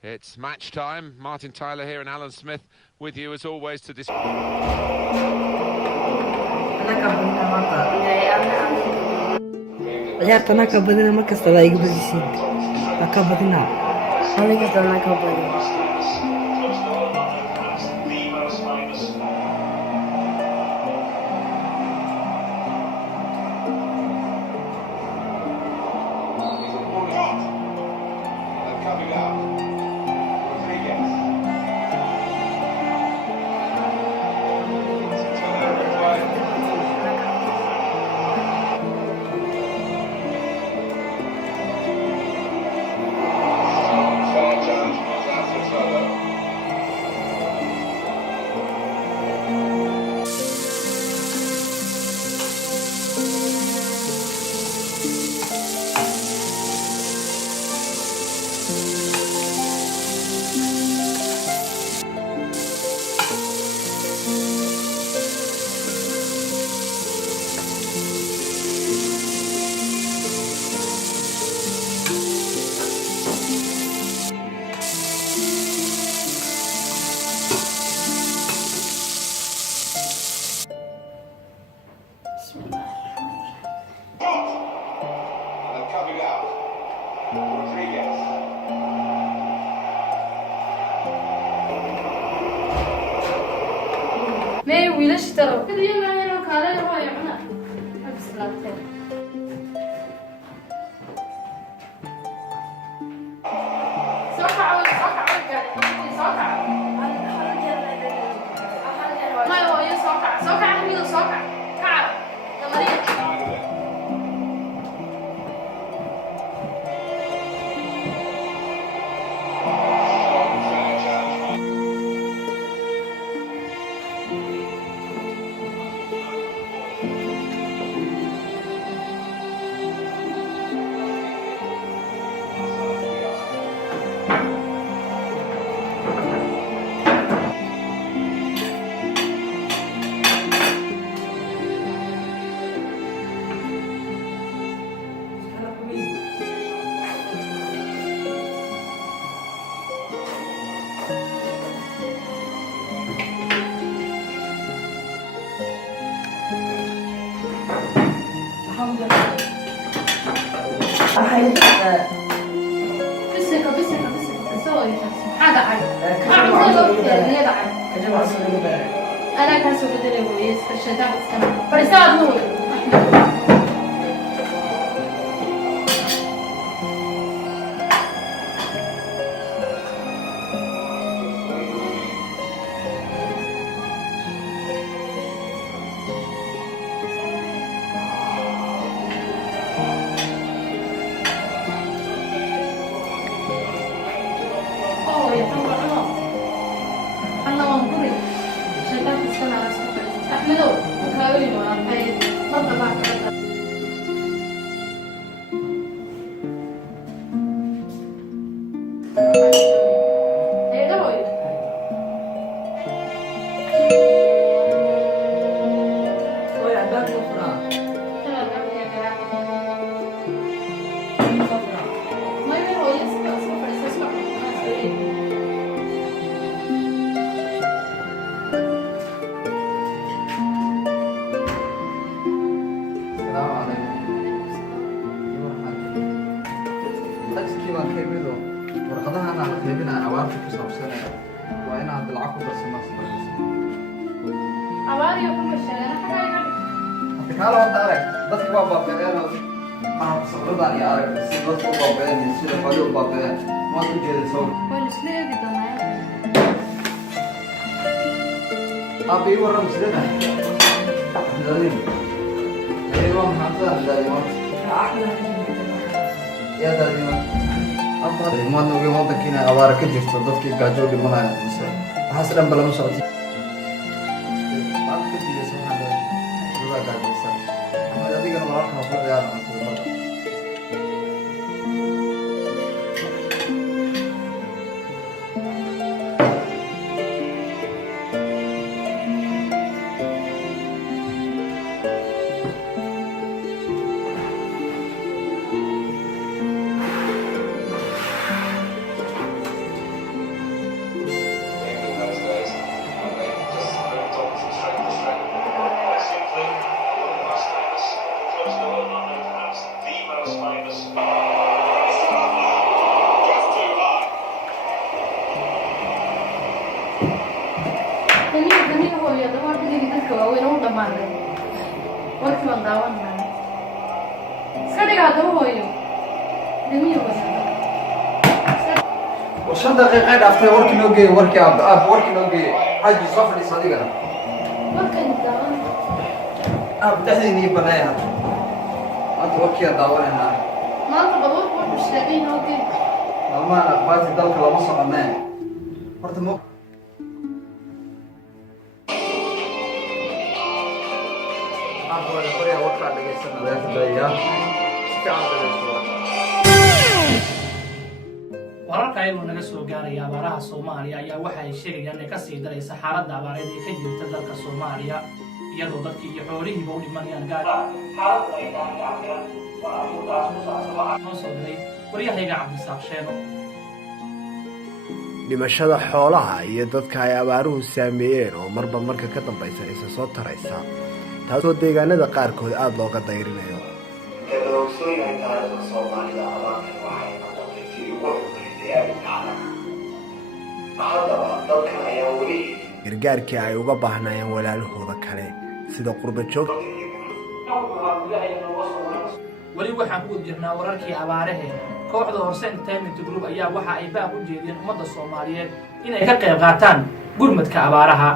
It's match time. Martin Tyler here and Alan Smith with you as always to discuss. Ciyaartana ka badina mar kasta waa iga badisiin. Waa ka badina. Aniga dana ka badina. ما ويلاش ترى كل يوم أنا كاره هو يعمل بس لا ترى صح عود صح ما هو يصح حميد صح كعب يا مريض بسك سوي حاجة عادي أنا كان سوي بدري ويس الشتاء بس فرساد نور Abi warna muslim kan? Dari. Dari orang Hamzah dari mana? Ya dari mana? Apa dari mana? Orang mana kini awar kerja sudah kita gajo di mana? Misal, hasil belum soal. Bapak kerja semua ada juga gajo sah. Jadi kan orang kafir ya orang tu. هذا هو دميه وشن دقيقة دافتay warkii noo geeyay warkii warkii noo geeyay haji soo fadhiis adiga markan dhaxdii banaya aad warkii daawanayna maanta qabow ku sheegay noo geey ma aqbaati dalka lama soconay horta mo wala qoya warka dhageysanaa leefdaya wararka ayuu naga soo gaaray abaaraha Soomaaliya ayaa waxa ay sheegayaan in ka sii daraysa xaaladda abaareed ee ka jirta dalka Soomaaliya iyadoo dadkii iyo xoolihiiba u dhimanayaan gaar xaaladda ay tahay waa abuurtaas ku saabsan oo soo diray wariyahayga Cabdisaaq Sheeno dhimashada xoolaha iyo dadka ay abaaruhu saameeyeen oo marba marka ka dambaysa isa soo taraysa taasoo deegaanada qaarkood aad looga dayrinayo gargaarkii ay uga baahnayeen walaalahooda kale sida qurba joogta wali waxaan ku jirnaa wararkii abaaraha kooxda Horse Entertainment Group ayaa waxa ay baaq u jeediyeen ummadda Soomaaliyeed inay ka qayb qaataan gurmadka abaaraha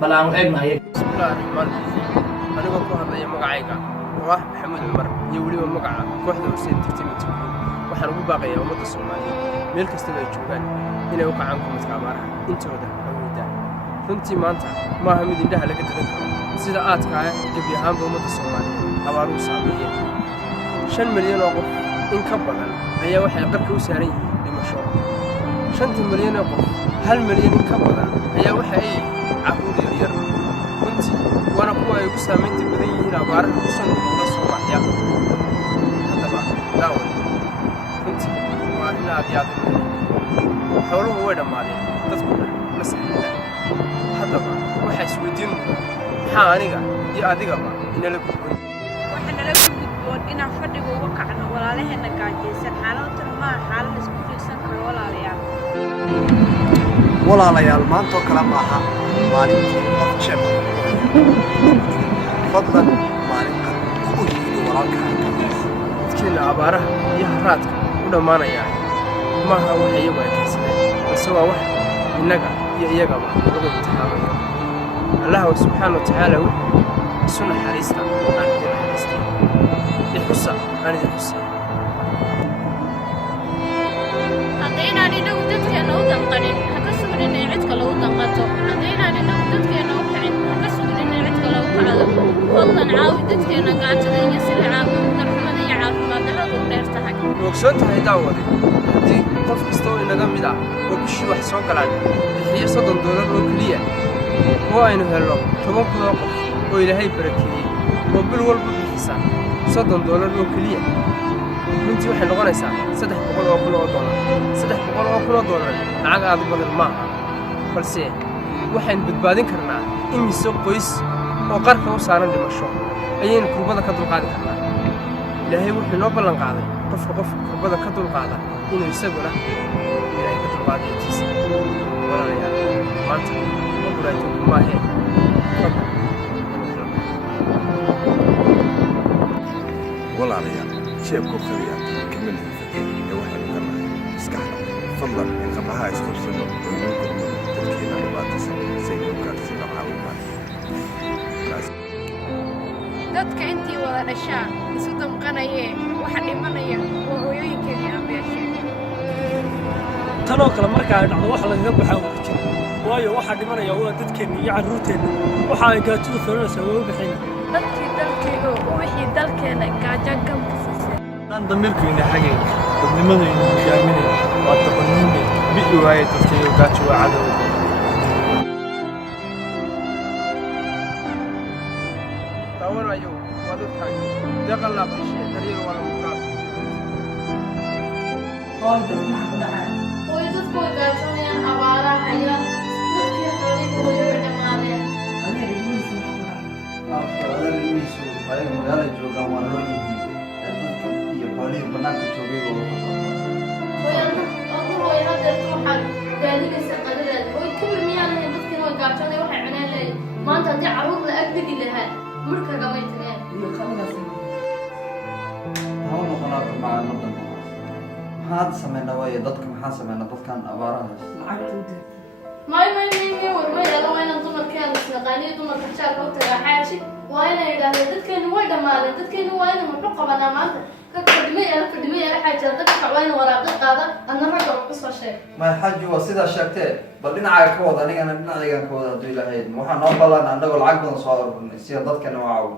bal aan eegnahay anigoo ku hadlaya magacayga waa Maxamed Umar iyo waliba magaca kooxda Horse Entertainment Group waxaan ugu baaqayaa ummadda Soomaaliyeed meel kasta ay joogaan inay u kacaan gurmadka abaaraha intooda awoodaan runtii maanta ma aha mid indhaha laga dadan karo sida aadka ah gabi ahaanba ummadda Soomaaliyeed abaaruhu saameeyeen 5 milyan oo qof in ka badan ayaa waxay qarka u saaran yihiin dhimasho 5 milyan oo qof 1 milyan in ka badan ayaa waxa ay caruur yar runtii wana kuwa ay ugu saameynta badan yihiin abaaraha ku soo noqda Soomaaliya haddaba daawad runtii waa in aad yaad xooluhu way dhamaadeen dadkuna ma sahlana haddaba waxa isweydiin maxaa aniga iyo adigaba inala gudbin inaan fadhiga uga kacno walaalaheena gaajaysan xaaladdan ma xaalad isku fiirsan karo walaalayaal maanta kala maaha maalintii qof jeb fadlan maalinta ugu yiri walaalka dadkeena abaaraha iyo haraadka u dhamaanaya maaha wax iyagu ay keensadeen balse waa wax innaga iyo iyagaba lagu imtixaamayo allah subxaanahu wa tacaala wuxuu isu naxariista aan idin naxariistay xusa aan idin xusay haddaynan inagu dadkeena u danqanin ha ka sugin inay cid kale u danqato haddaynan inagu dadkeena u kicin ha ka sugin inay cid kale u kacdo fadlan caawi dadkeena gaajada iyo silica darxumada iyo caafimaad darradu u dheer tahay ogsoon tahay daawade haddii qof kasta oo inaga mid ah oo bishii wax soo galaan bixiyo $30 oo keliya oo aynu helno 10 kun oo qof oo ilaahay barakeeyey oo bil walba bixisa $30 oo keliya runtii waxay noqonaysaa $300 oo kun oo dollar $300 oo kun oo dollar lacag aad u badan maaha balse waxaan badbaadin karnaa imise qoys oo qarka u saaran dhimasho ayaynu kurbada ka dulqaadi karnaa ilaahay wuxuu noo ballan qaaday qofka kurbada ka dulqaada inuu isaguna ilaahay ka dulqaadiyo tiisa walaalayaal maanta ma buraayto maahee walaalayaal sheebku khariya kamil ee waxaan ka nahay iskaxda fadlan in qabaha isqabsano oo inuu kormo dadkeena dhibaataysan say u gaarsiino caawimaad dadka intii wada dhashaa isu damqanayee waxa dhimanaya waa hooyooyinkeedii aabayaasheen tanoo kale marka ay dhacdo wax lagaga baxaa wada jiro waayo waxaa dhimanaya waa dadkeenna iyo carruurteenna waxa ay gaajadu filanaysaa waa u bixin dadkii dalkeena wixii dalkeena gaajo gamka siisay dhan damiirkeena xagee dadnimadaynu hogaaminaya waa tabanniime bi'i waaye dadkeeyo gaajo waa cadow daawanayo waa dadkaaga deeqan laabashee daryeel waa lagu qaad hooyo dadku way gaajoonayaan abaaraha haya dadkii xoolihii hooyo way dhammaadeen ayaga magaalada joogaan waa loo yihiin dadka iyo xoolihii bannaanka joogay hooyo hadeerta waxaad daadinaysaa qadadaada hooy kuwii miyaan ahayn dadkiina way gaajoonay waxay cuneen leeyahay maanta haddii carruur la ag degi lahaa markagamay tageen hawl noqona maxaad sameynaa waaye dadka maxaa sameynaa dadkan abaaraha may warmayala waa inaan dumarkeena isnaqaaniyo dumarka jaarka u tagaa xaaji waa inay yidhaahdeen dadkeenu way dhammaadeen dadkeenu waa inay muxuu qabanaa maanta fadhimo yaala xaaji dadka waa ina waraaqi qaada adna ragga wax kusoo sheeg may xaaji waa sidaa sheegtee bal dhinacaaga ka wada anigana dhinacaygan ka wada hadduu ilaahay waxaa noo ballan annagoo lacag badan soo arurinay sida dadkana waa caawin